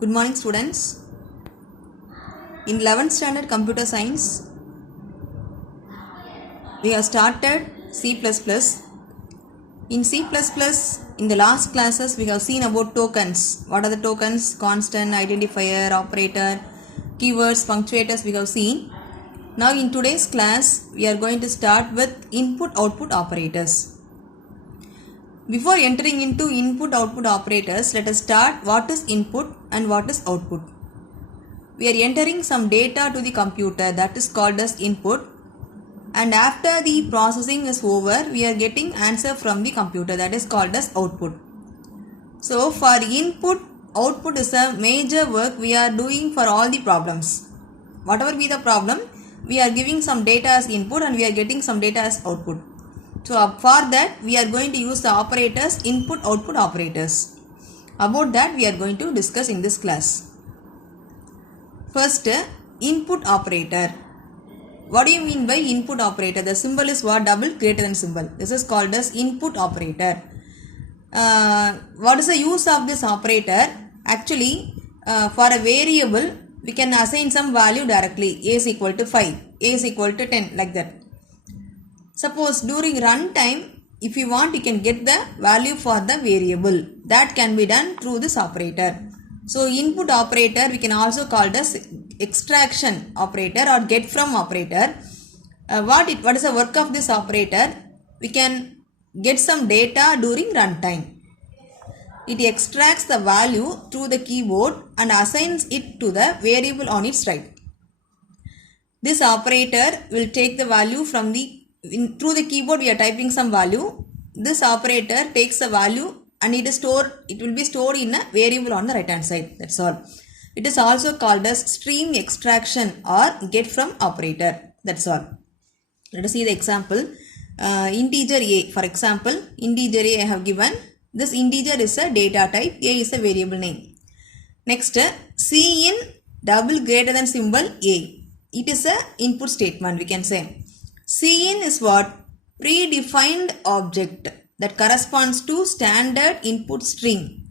Good morning students. In 11th standard computer science, we have started C++. In C++, in the last classes, we have seen about tokens. What are the tokens? Constant, identifier, operator, keywords, punctuators we have seen. Now in today's class, we are going to start with input-output operators. Before entering into input-output operators, let us start what is input and what is output. We are entering some data to the computer, that is called as input, and after the processing is over, we are getting answer from the computer, that is called as output. So for input, output is a major work we are doing for all the problems. Whatever be the problem, we are giving some data as input and we are getting some data as output. So for that, we are going to use the operators, input-output operators. About that, we are going to discuss in this class. First, input operator. What do you mean by input operator? The symbol is what? Double greater than symbol. This is called as input operator. What is the use of this operator? Actually, for a variable, we can assign some value directly. A is equal to 5, A is equal to 10, like that. Suppose during runtime, if you want, you can get the value for the variable. That can be done through this operator. So input operator we can also call as extraction operator or get from operator. What is the work of this operator? We can get some data during runtime. It extracts the value through the keyboard and assigns it to the variable on its right. This operator will take the value from through the keyboard we are typing some value. This operator takes the value and it will be stored in a variable on the right hand side. That's all. It is also called as stream extraction or get from operator. That's all. Let us see the example. Integer A. For example, integer A I have given. This integer is a data type. A is a variable name. Next, Cin double greater than symbol A. It is a input statement, we can say. Cin is what? Predefined object that corresponds to standard input string.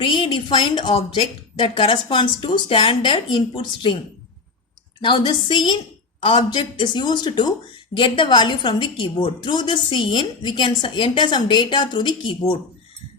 Predefined object that corresponds to standard input string. Now this Cin object is used to get the value from the keyboard. Through this Cin, we can enter some data through the keyboard.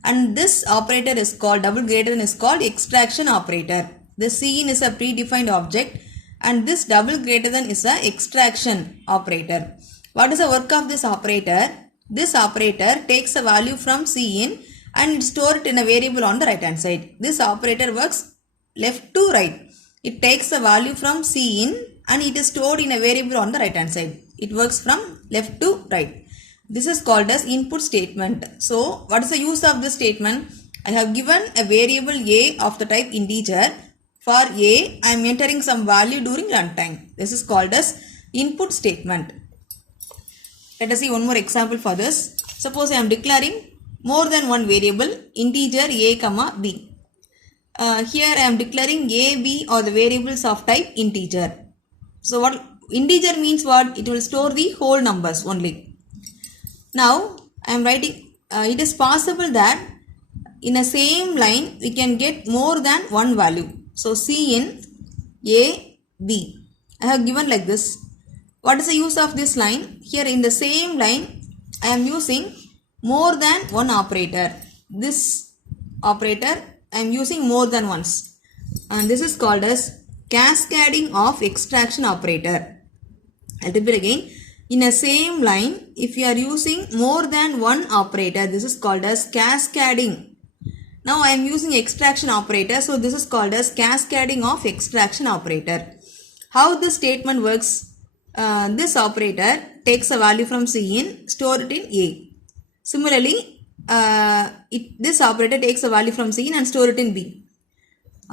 And this operator is called, double greater than is called extraction operator. The Cin is a predefined object and this double greater than is a extraction operator. What is the work of this operator? This operator takes a value from Cin and it stores it in a variable on the right hand side. This operator works left to right. It takes a value from Cin and it is stored in a variable on the right hand side. It works from left to right. This is called as input statement. So what is the use of this statement? I have given a variable A of the type integer. For A, I am entering some value during runtime. This is called as input statement. Let us see one more example for this. Suppose I am declaring more than one variable, integer A, B. Here I am declaring A, B or the variables of type integer. So what integer means what? It will store the whole numbers only. Now I am writing, it is possible that in a same line we can get more than one value. So Cin A, B. I have given like this. What is the use of this line? Here in the same line, I am using more than one operator. This operator I am using more than once. And this is called as cascading of extraction operator. I'll repeat again. In a same line, if you are using more than one operator, this is called as cascading. Now I am using extraction operator. So this is called as cascading of extraction operator. How this statement works? This operator takes a value from Cin, store it in A. Similarly, this operator takes a value from Cin and store it in B.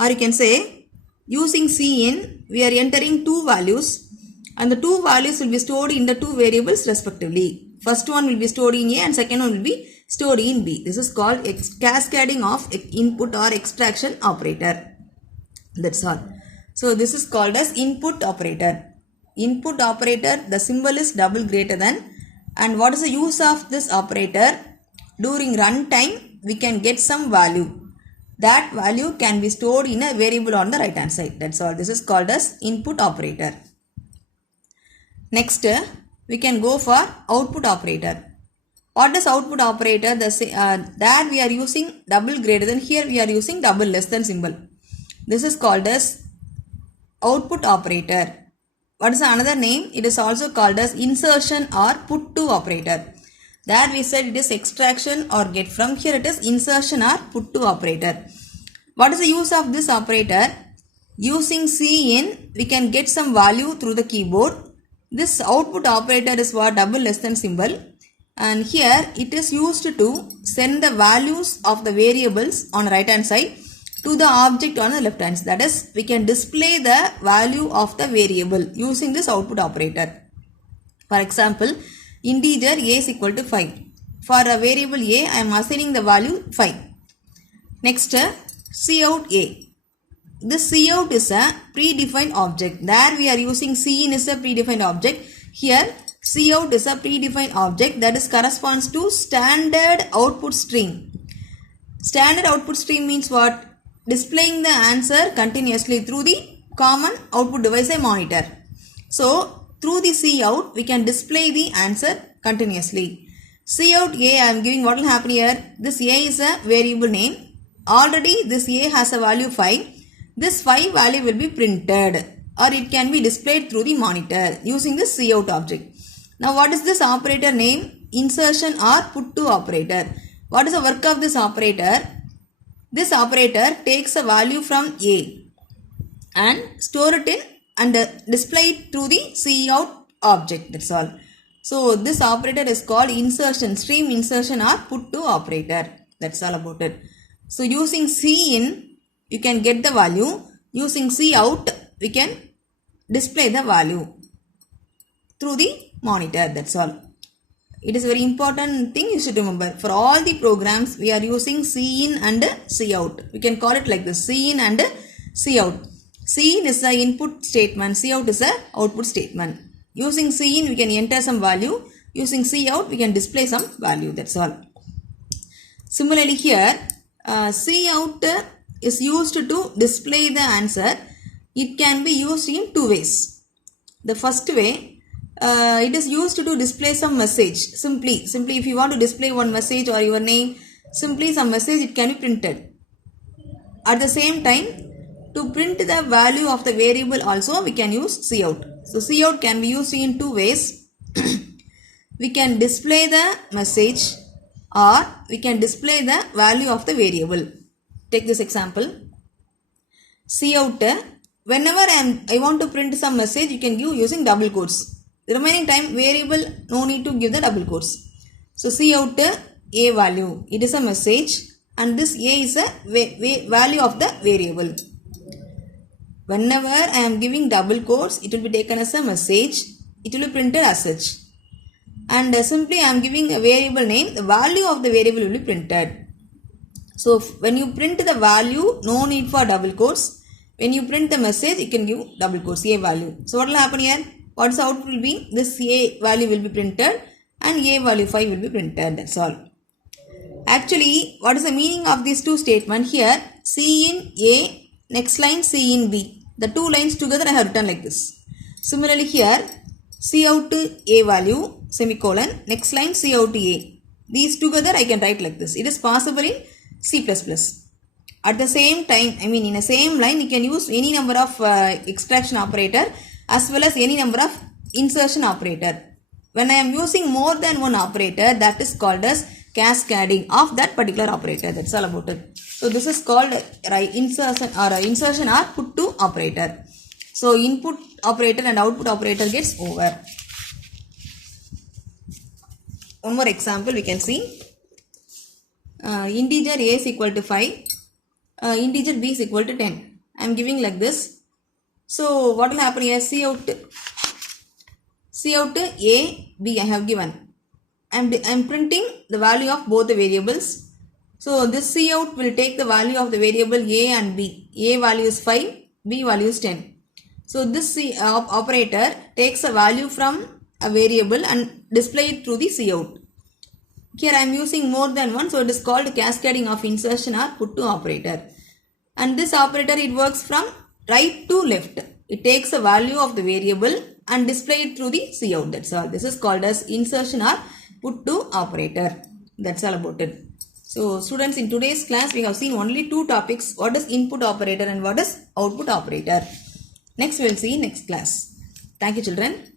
Or you can say, using Cin, we are entering two values and the two values will be stored in the two variables respectively. First one will be stored in A and second one will be stored in B. This is called cascading of input or extraction operator. That's all. So this is called as input operator. Input operator, the symbol is double greater than. And what is the use of this operator? During runtime, we can get some value. that value can be stored in a variable on the right hand side. That's all. This is called as input operator. Next, we can go for output operator. What is output operator? There we are using double greater than, here we are using double less than symbol. This is called as output operator. What is another name? It is also called as insertion or put to operator. There we said it is extraction or get from. Here it is insertion or put to operator. What is the use of this operator? Using cin, we can get some value through the keyboard. This output operator is what? Double less than symbol. And here it is used to send the values of the variables on the right hand side to the object on the left hand side. That is, we can display the value of the variable using this output operator. For example, integer a is equal to 5. For a variable a, I am assigning the value 5. Next, cout a. This cout is a predefined object. There we are using cin is a predefined object. Here cout is a predefined object that is corresponds to standard output stream. Standard output stream means what? Displaying the answer continuously through the common output device, a monitor. So through the cout, we can display the answer continuously. Cout a, I am giving what will happen here. This a is a variable name. Already this a has a value 5. This 5 value will be printed or it can be displayed through the monitor using this cout object. Now what is this operator name? Insertion or put to operator. What is the work of this operator? This operator takes a value from a and store it in and display it through the cout object. That's all. So this operator is called insertion, stream insertion or put to operator. That's all about it. So using cin, you can get the value. Using cout, we can display the value through the monitor. That's all. It is a very important thing you should remember. For all the programs, we are using cin and cout. We can call it like this, cin and cout. Cin is the input statement, cout is the output statement. Using cin, we can enter some value. Using cout, we can display some value. That's all. Similarly here, cout is used to display the answer. It can be used in two ways. The first way, it is used to display some message. Simply if you want to display one message or your name, simply some message, it can be printed. At the same time, to print the value of the variable also, we can use cout. So cout can be used in two ways. We can display the message or we can display the value of the variable. Take this example. Cout, whenever I want to print some message, you can give using double quotes. The remaining time variable, no need to give the double quotes. So cout a value, it is a message and this a is a value of the variable. Whenever I am giving double quotes, it will be taken as a message. It will be printed as such. And simply I am giving a variable name, the value of the variable will be printed. So when you print the value, no need for double quotes. When you print the message, you can give double quotes, a value. So what will happen here? What's the output will be? This a value will be printed and a value 5 will be printed. That's all. Actually, what is the meaning of these two statements? Here, cin a, next line cin b. The two lines together I have written like this. Similarly here, cout a value, semicolon, next line cout a. These together I can write like this. It is possible in C++. At the same time, in a same line, you can use any number of extraction operator as well as any number of insertion operator. When I am using more than one operator, that is called as cascading of that particular operator. That's all about it. So this is called insertion or put to operator. So input operator and output operator gets over. One more example we can see. Integer a is equal to 5. Integer b is equal to 10. I am giving like this. So what will happen here? Cout a, b I have given. I am printing the value of both the variables. So this cout will take the value of the variable a and b. A value is 5, b value is 10. So this operator takes a value from a variable and display it through the cout. Here I am using more than one, so it is called cascading of insertion or put to operator. And this operator, it works from right to left. It takes a value of the variable and display it through the cout. That's all. This is called as insertion or put to operator. That's all about it. So students, in today's class we have seen only two topics. What is input operator and what is output operator. Next we will see next class. Thank you children.